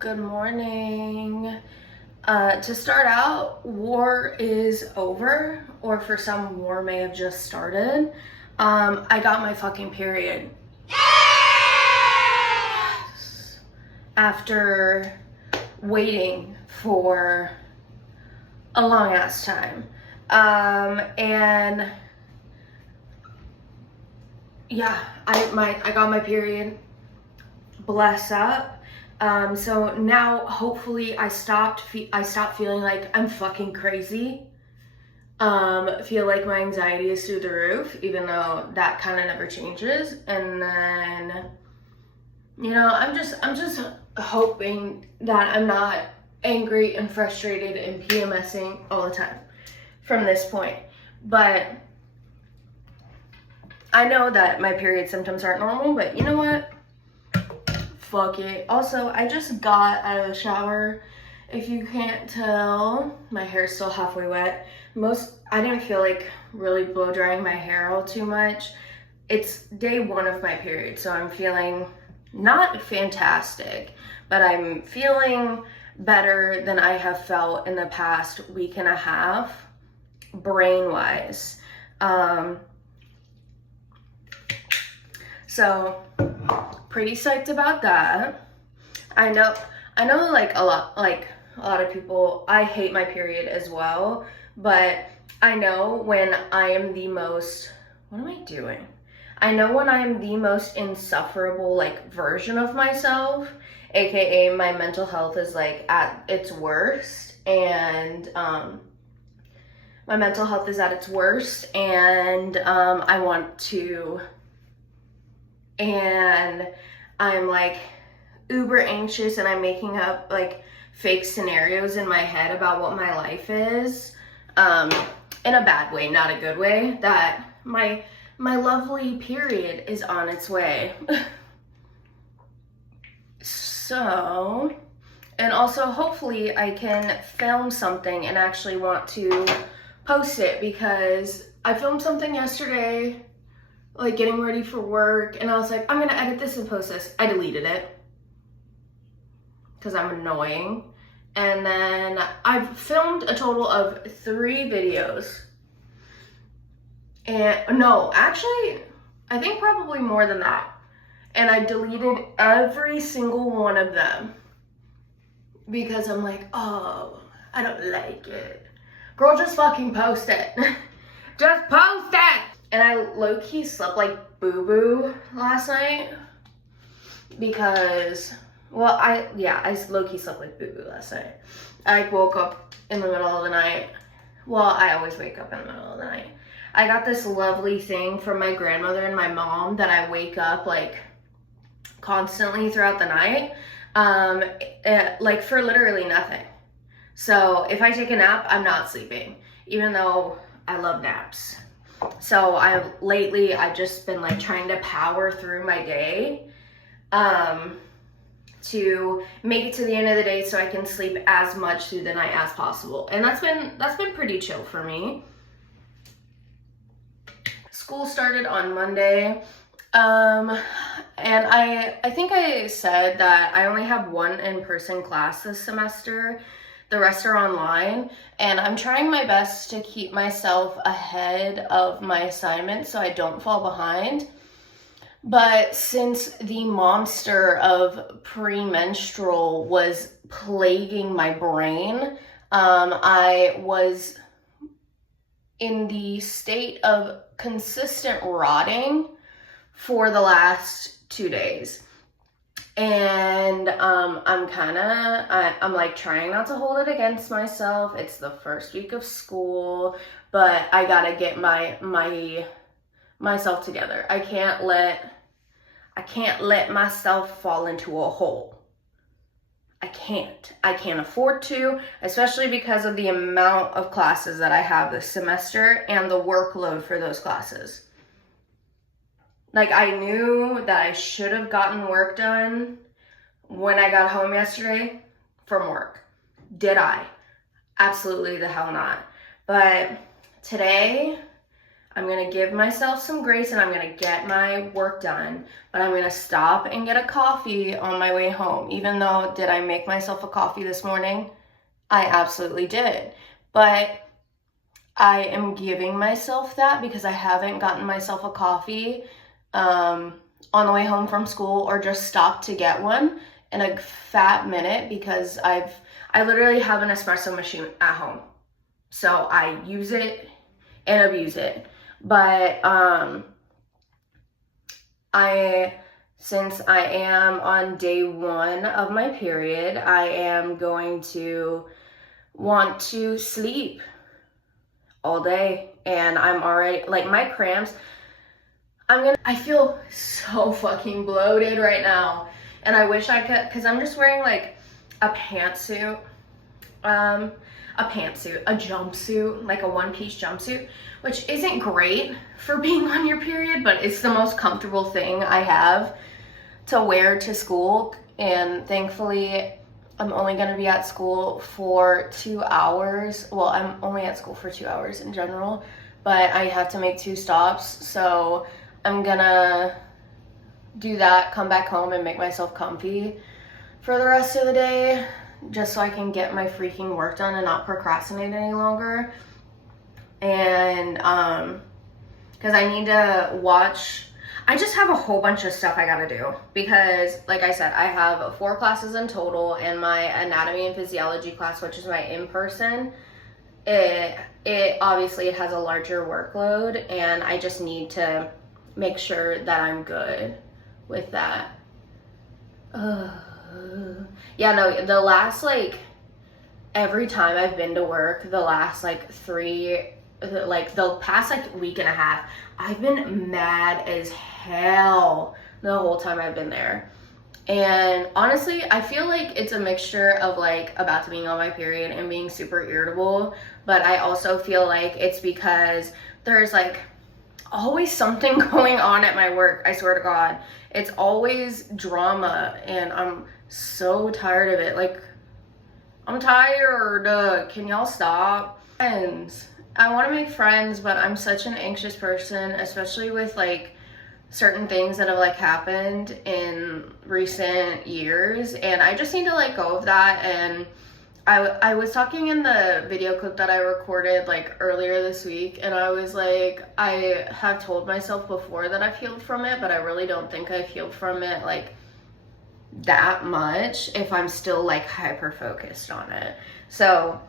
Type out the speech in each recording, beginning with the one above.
Good morning. To start out, war is over, or for some, war may have just started. I got my fucking period. After waiting for a long ass time. And yeah, I got my period. Bless up. So now hopefully I stopped feeling like I'm fucking crazy. Feel like my anxiety is through the roof, even though that kind of never changes. And then, I'm just hoping that I'm not angry and frustrated and PMSing all the time from this point. But I know that my period symptoms aren't normal, but you know what? Fuck it. Also, I just got out of the shower. If you can't tell, my hair's still halfway wet. I didn't feel like really blow drying my hair all too much. It's day 1 of my period, so I'm feeling not fantastic, but I'm feeling better than I have felt in the past week and a half, brain-wise. So pretty psyched about that. I know like a lot of people, I hate my period as well, but I know when I am the most, what am I doing? I know when I am the most insufferable version of myself, aka my mental health is at its worst, and my mental health is at its worst, and and I'm uber anxious, and I'm making up fake scenarios in my head about what my life is, in a bad way, not a good way, that my lovely period is on its way. So, and also hopefully I can film something and actually want to post it, because I filmed something yesterday, getting ready for work, and I was like, I'm gonna edit this and post this. I deleted it because I'm annoying. And then I've filmed a total of 3 videos. And no, actually, I think probably more than that. And I deleted every single one of them because I'm like, oh, I don't like it. Girl, just fucking post it. Just post it! And I low-key slept like boo-boo last night because, well, I low-key slept like boo-boo last night. I woke up in the middle of the night. Well, I always wake up in the middle of the night. I got this lovely thing from my grandmother and my mom that I wake up constantly throughout the night, for literally nothing. So if I take a nap, I'm not sleeping, even though I love naps. So I've just been trying to power through my day to make it to the end of the day so I can sleep as much through the night as possible. And that's been pretty chill for me. School started on Monday. And I think I said that I only have 1 in-person class this semester. The rest are online, and I'm trying my best to keep myself ahead of my assignments so I don't fall behind. But since the monster of premenstrual was plaguing my brain, I was in the state of consistent rotting for the last 2 days. And I'm trying not to hold it against myself. It's the first week of school, but I gotta get myself together. I can't let myself fall into a hole. I can't afford to, especially because of the amount of classes that I have this semester and the workload for those classes. I knew that I should have gotten work done when I got home yesterday from work. Did I? Absolutely the hell not. But today, I'm gonna give myself some grace and I'm gonna get my work done, but I'm gonna stop and get a coffee on my way home. Even though, did I make myself a coffee this morning? I absolutely did. But I am giving myself that because I haven't gotten myself a coffee on the way home from school, or just stopped to get one in a fat minute, because I literally have an espresso machine at home. So I use it and abuse it. But since I am on day 1 of my period, I am going to want to sleep all day. And I'm already, like, my cramps, I feel so fucking bloated right now. And I wish I could, because I'm just wearing like a pantsuit, a jumpsuit, like a one-piece jumpsuit, which isn't great for being on your period, but it's the most comfortable thing I have to wear to school. And thankfully, I'm only gonna be at school for 2 hours. Well, I'm only at school for 2 hours in general, but I have to make 2 stops. So I'm gonna do that, come back home and make myself comfy for the rest of the day, just so I can get my freaking work done and not procrastinate any longer. And because I need to watch, I just have a whole bunch of stuff I gotta do, because like I said, I have 4 classes in total, and my anatomy and physiology class, which is my in-person, it obviously it has a larger workload, and I just need to make sure that I'm good with that. Yeah, no, the last, like, every time I've been to work, the last, like, the past, like, week and a half, I've been mad as hell the whole time I've been there. And honestly, I feel like it's a mixture of, like, about to being on my period and being super irritable, but I also feel like it's because there's, like, always something going on at my work. I swear to God, it's always drama, and I'm so tired of it. Like, I'm tired. Can y'all stop? Friends. I want to make friends, but I'm such an anxious person, especially with, like, certain things that have, like, happened in recent years, and I just need to let go of that. And I was talking in the video clip that I recorded, like, earlier this week, and I was like, I have told myself before that I've healed from it, but I really don't think I've healed from it, like, that much if I'm still, like, hyper focused on it. So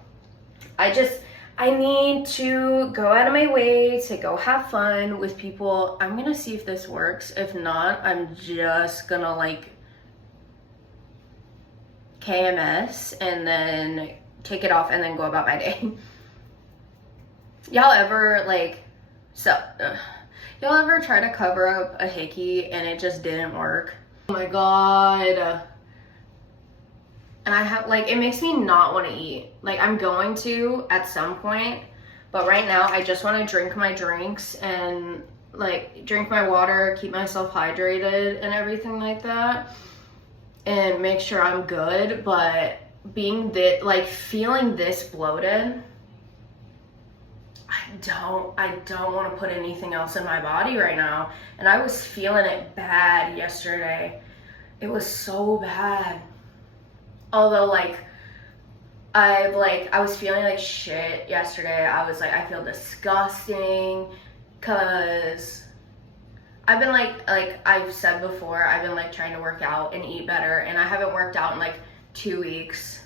I need to go out of my way to go have fun with people. I'm gonna see if this works. If not, I'm just gonna, like, KMS and then take it off and then go about my day. Y'all ever, like, y'all ever try to cover up a hickey and it just didn't work? Oh my God. And I have, like, it makes me not want to eat. Like, I'm going to at some point, but right now I just want to drink my drinks and, like, drink my water, keep myself hydrated and everything like that, and make sure I'm good. But being this, like, feeling this bloated, I don't want to put anything else in my body right now. And I was feeling it bad yesterday. It was so bad. Although, like, I was feeling like shit yesterday. I was like, I feel disgusting, because I've been like I've said before, I've been, like, trying to work out and eat better, and I haven't worked out in, like, 2 weeks,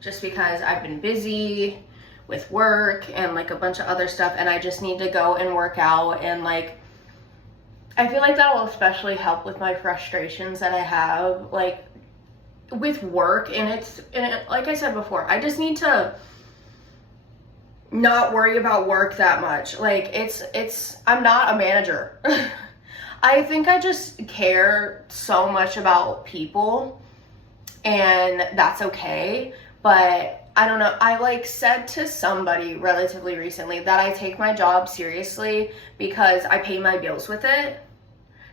just because I've been busy with work and, like, a bunch of other stuff, and I just need to go and work out. And, like, I feel like that will especially help with my frustrations that I have, like, with work. And like I said before, I just need to not worry about work that much. Like, I'm not a manager. I think I just care so much about people, and that's okay. But I don't know, I, like, said to somebody relatively recently that I take my job seriously because I pay my bills with it.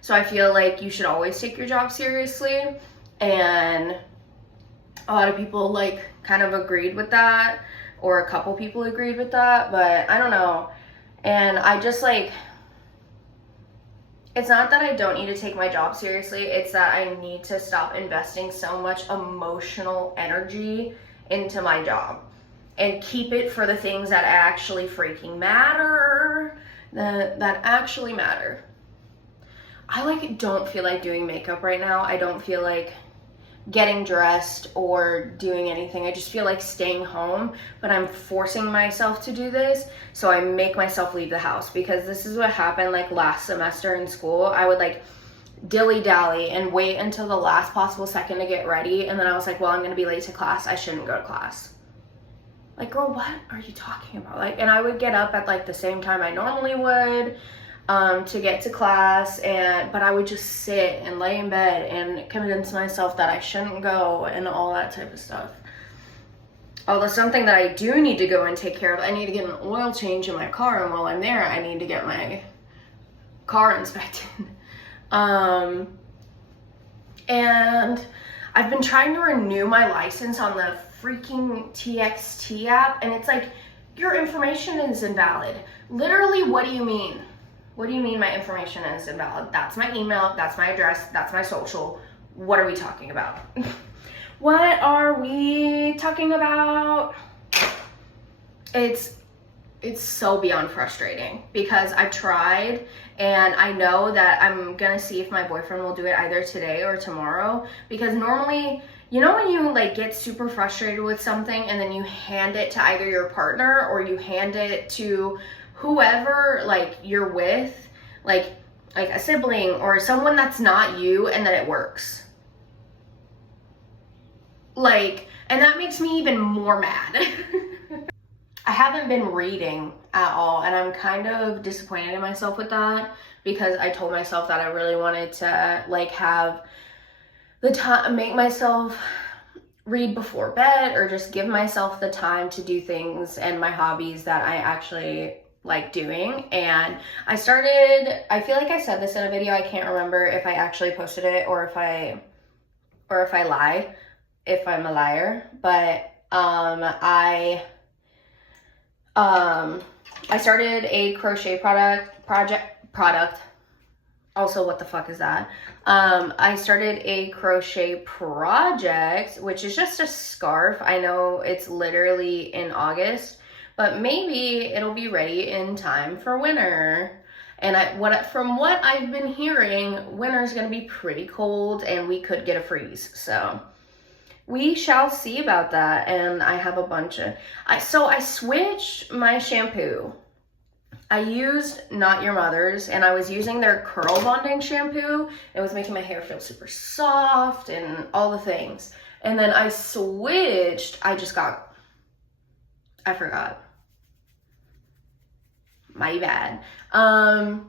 So I feel like you should always take your job seriously. And a lot of people, like, kind of agreed with that, or a couple people agreed with that, but I don't know. And I just like, it's not that I don't need to take my job seriously, it's that I need to stop investing so much emotional energy into my job and keep it for the things that actually freaking matter, that actually matter. I like don't feel like doing makeup right now. I don't feel like getting dressed or doing anything. I just feel like staying home, but I'm forcing myself to do this, so I make myself leave the house, because this is what happened like last semester in school. I would like dilly-dally and wait until the last possible second to get ready, and then I was like, well, I'm gonna be late to class, I shouldn't go to class. Like, girl, what are you talking about? Like, and I would get up at like the same time I normally would, to get to class, but I would just sit and lay in bed and convince myself that I shouldn't go and all that type of stuff. Although something that I do need to go and take care of, I need to get an oil change in my car, and while I'm there, I need to get my car inspected. And I've been trying to renew my license on the freaking TXT app, and it's like, your information is invalid. Literally, what do you mean? What do you mean my information is invalid? That's my email, that's my address, that's my social. What are we talking about? What are we talking about? It's so beyond frustrating, because I've tried, and I know that I'm gonna see if my boyfriend will do it either today or tomorrow, because normally, you know when you like get super frustrated with something and then you hand it to either your partner or you hand it to whoever like you're with, like a sibling or someone that's not you, and then it works. Like, and that makes me even more mad. I haven't been reading at all, and I'm kind of disappointed in myself with that, because I told myself that I really wanted to like have the time, make myself read before bed, or just give myself the time to do things and my hobbies that I actually like doing. And I feel like I said this in a video, I can't remember if I actually posted it or if I lie, if I'm a liar, but I started a crochet project. Also, what the fuck is that? I started a crochet project, which is just a scarf. I know it's literally in August, but maybe it'll be ready in time for winter. And from what I've been hearing, winter's gonna be pretty cold and we could get a freeze. So we shall see about that. And I have a bunch of, I switched my shampoo. I used Not Your Mother's, and I was using their curl bonding shampoo. It was making my hair feel super soft and all the things. And then I switched, I forgot. My bad. And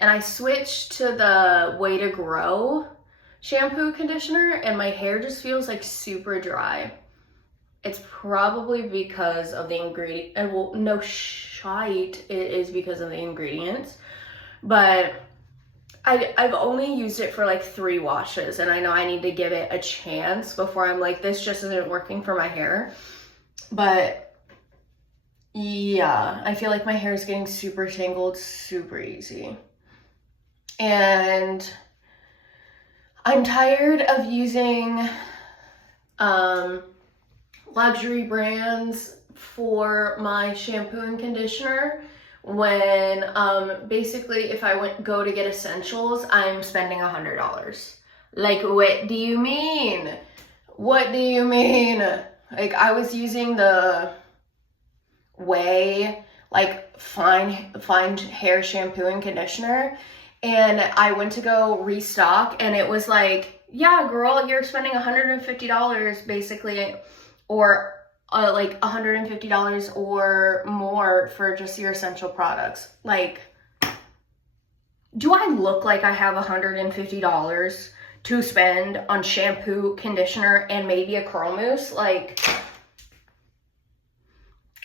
I switched to the Way to Grow shampoo conditioner, and my hair just feels like super dry. It's probably because of the ingredient, and well, no shite, it is because of the ingredients, but I've only used it for like 3 washes, and I know I need to give it a chance before I'm like, this just isn't working for my hair. But yeah, I feel like my hair is getting super tangled super easy, and I'm tired of using luxury brands for my shampoo and conditioner, when basically if I go to get essentials, I'm spending $100. Like, what do you mean? What do you mean? Like, I was using the Way like fine hair shampoo and conditioner, and I went to go restock, and it was like, yeah, girl, you're spending $150 basically, or like $150 or more for just your essential products. Like, do I look like I have $150 to spend on shampoo, conditioner, and maybe a curl mousse? Like,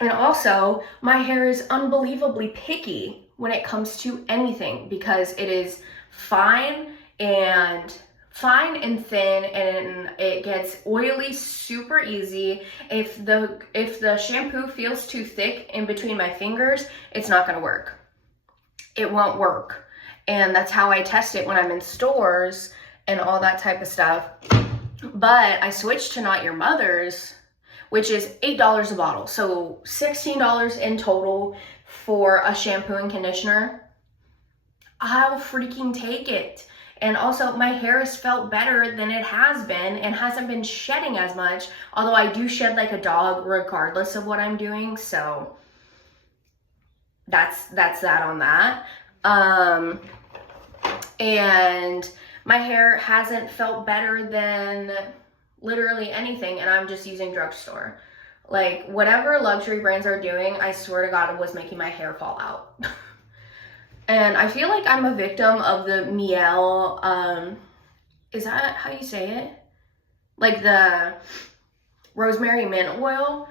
and also, my hair is unbelievably picky when it comes to anything, because it is fine and fine and thin, and it gets oily super easy. If the shampoo feels too thick in between my fingers, it's not gonna work. It won't work. And that's how I test it when I'm in stores and all that type of stuff. But I switched to Not Your Mother's, which is $8 a bottle. So $16 in total for a shampoo and conditioner. I'll freaking take it. And also, my hair has felt better than it has been and hasn't been shedding as much. Although I do shed like a dog regardless of what I'm doing. So that's that on that. And my hair hasn't felt better than literally anything. And I'm just using drugstore. Like, whatever luxury brands are doing, I swear to God, it was making my hair fall out. And I feel like I'm a victim of the yall, is that how you say it? Like the rosemary mint oil.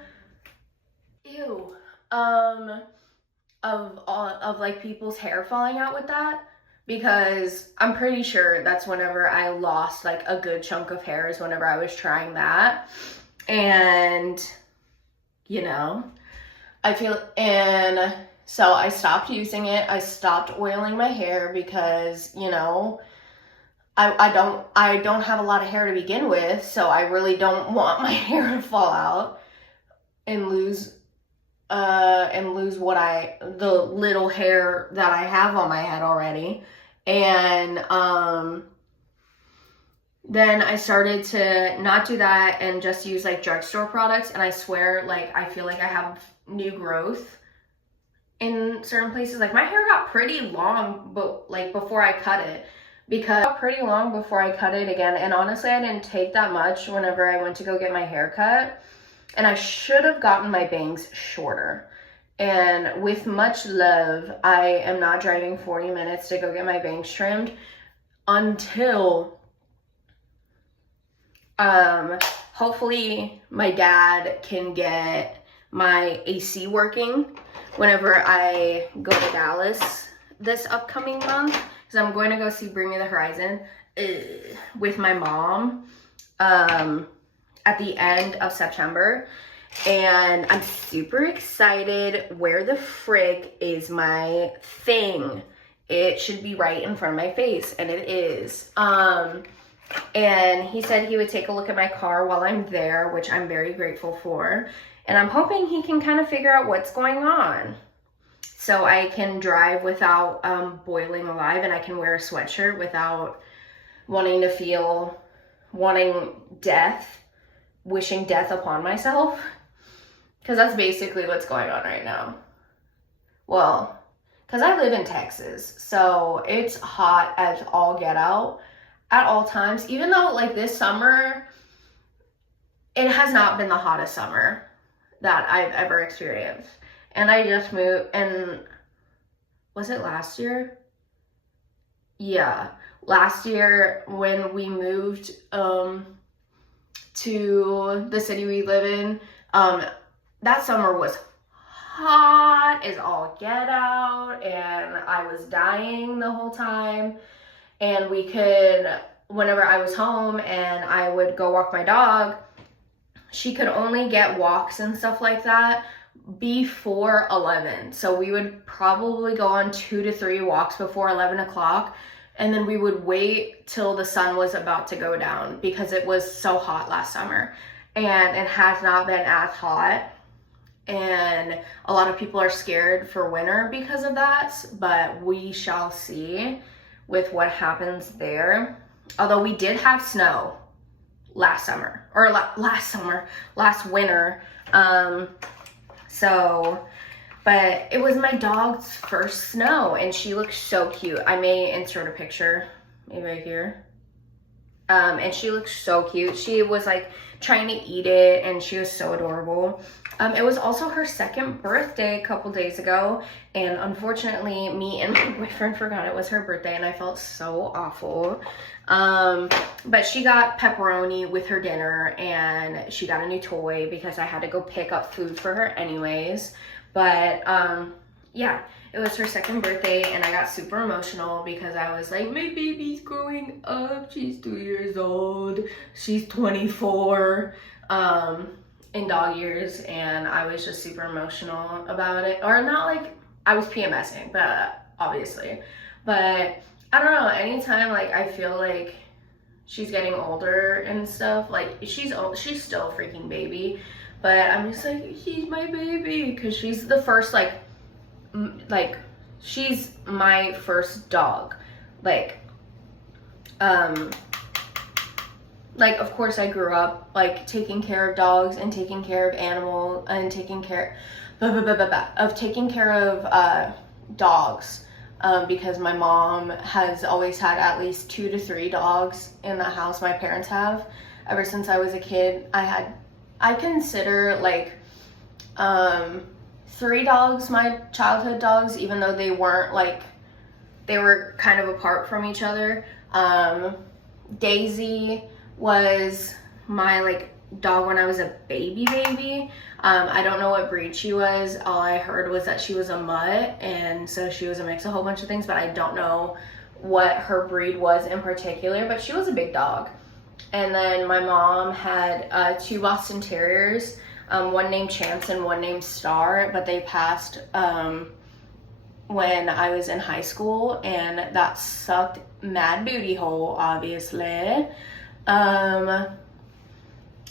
Ew. Of like people's hair falling out with that. Because I'm pretty sure that's whenever I lost like a good chunk of hair, is whenever I was trying that. And, you know, and so I stopped using it. I stopped oiling my hair because, you know, I don't have a lot of hair to begin with, so I really don't want my hair to fall out and lose the little hair that I have on my head already. And then I started to not do that and just use like drugstore products, and I swear, like, I feel like I have new growth in certain places. Like, my hair got pretty long, but like before I cut it, because it got pretty long before I cut it again. And honestly, I didn't take that much whenever I went to go get my hair cut, and I should have gotten my bangs shorter. And with much love, I am not driving 40 minutes to go get my bangs trimmed until hopefully my dad can get my AC working whenever I go to Dallas this upcoming month, because I'm going to go see Bring Me the Horizon with my mom at the end of September. And I'm super excited. Where the frick is my thing? It should be right in front of my face, and it is. And he said he would take a look at my car while I'm there, which I'm very grateful for. And I'm hoping he can kind of figure out what's going on, so I can drive without boiling alive, and I can wear a sweatshirt without wanting death, wishing death upon myself. Because that's basically what's going on right now. Well, because I live in Texas, so it's hot as all get out at all times. Even though, like, this summer, it has not been the hottest summer that I've ever experienced. And I just moved, and was it last year? Yeah, last year when we moved to the city we live in, that summer was hot as all get out, and I was dying the whole time. And whenever I was home and I would go walk my dog, she could only get walks and stuff like that before 11. So we would probably go on 2 to 3 walks before 11 o'clock. And then we would wait till the sun was about to go down, because it was so hot last summer. And it has not been as hot. And a lot of people are scared for winter because of that. But we shall see with what happens there. Although we did have snow last winter. But it was my dog's first snow, and she looks so cute. I may insert a picture, maybe right here. And she looks so cute. She was like trying to eat it, and she was so adorable. It was also her second birthday a couple days ago, and unfortunately me and my boyfriend forgot it was her birthday, and I felt so awful. But she got pepperoni with her dinner, and she got a new toy because I had to go pick up food for her anyways. But yeah, It was her second birthday, and I got super emotional because I was like, my baby's growing up. She's 2 years old. She's 24 in dog years, and I was just super emotional about it. Or not like I was PMSing, but obviously. But I don't know, anytime like I feel like she's getting older and stuff, like she's still a freaking baby, but I'm just like, she's my baby, because she's the first like she's my first dog. Like of course I grew up like taking care of dogs and taking care of animals and taking care of dogs, because my mom has always had at least 2 to 3 dogs in the house. My parents have, ever since I was a kid. I consider like 3 dogs my childhood dogs, even though they weren't like, they were kind of apart from each other. Daisy was my like dog when I was a baby. I don't know what breed she was. All I heard was that she was a mutt, and so she was a mix of a whole bunch of things, but I don't know what her breed was in particular, but she was a big dog. And then my mom had 2 Boston Terriers, one named Chance and one named Star, but they passed when I was in high school, and that sucked mad booty hole, obviously.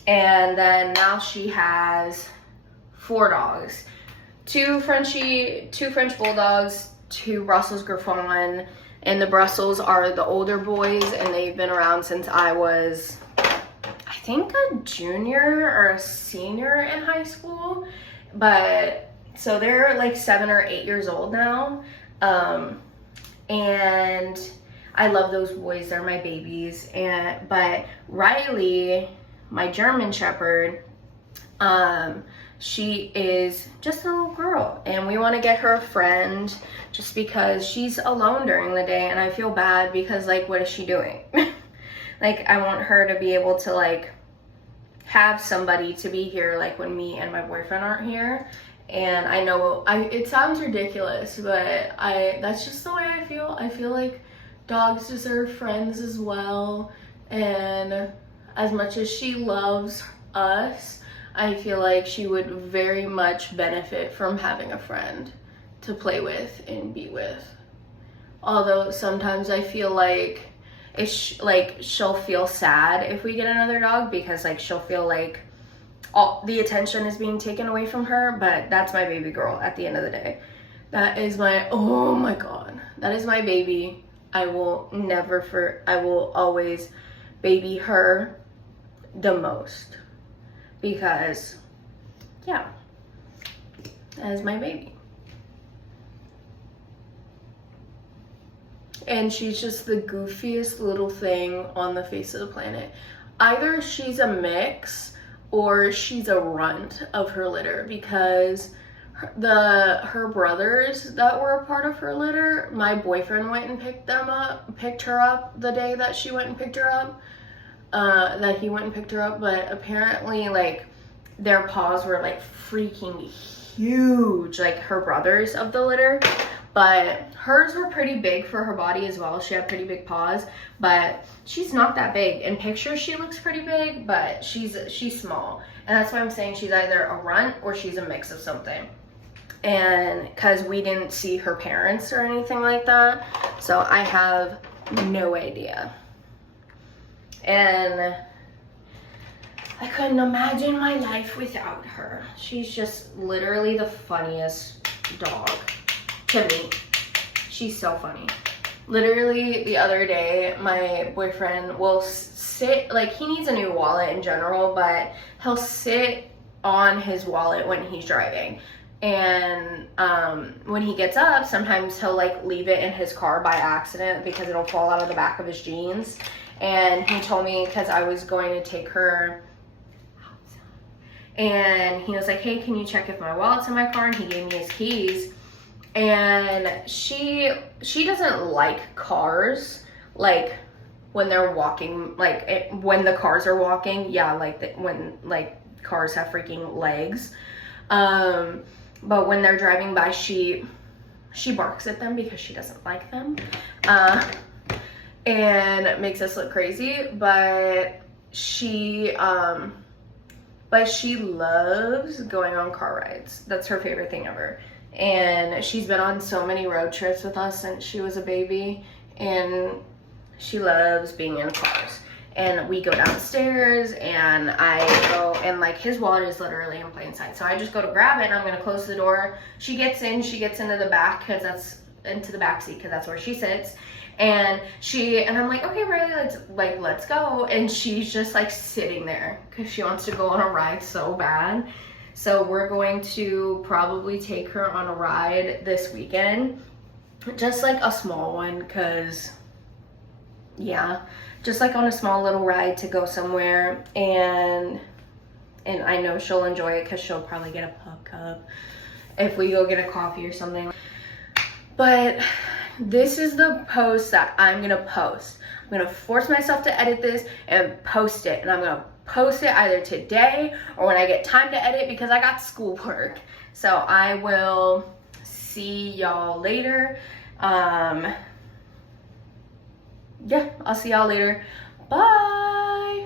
And then now she has 4 dogs, 2 French Bulldogs, 2 Brussels Griffon, and the Brussels are the older boys, and they've been around since I was, I think, a junior or a senior in high school. But so they're like 7 or 8 years old now, and I love those boys. They're my babies. But Riley, my German Shepherd, she is just a little girl, and we want to get her a friend just because she's alone during the day, and I feel bad because like, what is she doing? Like, I want her to be able to like have somebody to be here like when me and my boyfriend aren't here. And I know it sounds ridiculous, but that's just the way I feel. I feel like dogs deserve friends as well, and as much as she loves us, I feel like she would very much benefit from having a friend to play with and be with. Although sometimes I feel like she'll feel sad if we get another dog, because like she'll feel like all the attention is being taken away from her. But that's my baby girl at the end of the day. That is my, oh my god, that is my baby. I will always baby her the most, because yeah, that is my baby. And she's just the goofiest little thing on the face of the planet. Either she's a mix or she's a runt of her litter, because her brothers that were a part of her litter, my boyfriend went and picked her up the day that she went and picked her up, but apparently like their paws were like freaking huge, like her brothers of the litter. But hers were pretty big for her body as well. She had pretty big paws, but she's not that big. In pictures, she looks pretty big, but she's small. And that's why I'm saying she's either a runt or she's a mix of something. And because we didn't see her parents or anything like that, so I have no idea. And I couldn't imagine my life without her. She's just literally the funniest dog. To me, she's so funny. Literally the other day, my boyfriend will sit, like he needs a new wallet in general, but he'll sit on his wallet when he's driving. And when he gets up, sometimes he'll like leave it in his car by accident because it'll fall out of the back of his jeans. And he told me, because I was going to take her outside, and he was like, hey, can you check if my wallet's in my car? And he gave me his keys. And she doesn't like cars, like when they're walking, like when the cars are walking, yeah, like when like cars have freaking legs. But when they're driving by, she She barks at them because she doesn't like them, and makes us look crazy, but she loves going on car rides. That's her favorite thing ever. And she's been on so many road trips with us since she was a baby, and she loves being in cars. And we go downstairs, and I go, and like his wallet is literally in plain sight. So I just go to grab it, and I'm gonna close the door. She gets into the back, into the back seat, because that's where she sits. And I'm like, okay, Riley, let's go. And she's just like sitting there because she wants to go on a ride so bad. So we're going to probably take her on a ride this weekend, just like a small one, because yeah, just like on a small little ride to go somewhere. And I know she'll enjoy it because she'll probably get a pup cup if we go get a coffee or something. But this is the post that I'm gonna post. I'm gonna force myself to edit this and post it, and I'm gonna post it either today or when I get time to edit, because I got schoolwork. So I will see y'all later. Yeah, I'll see y'all later. Bye.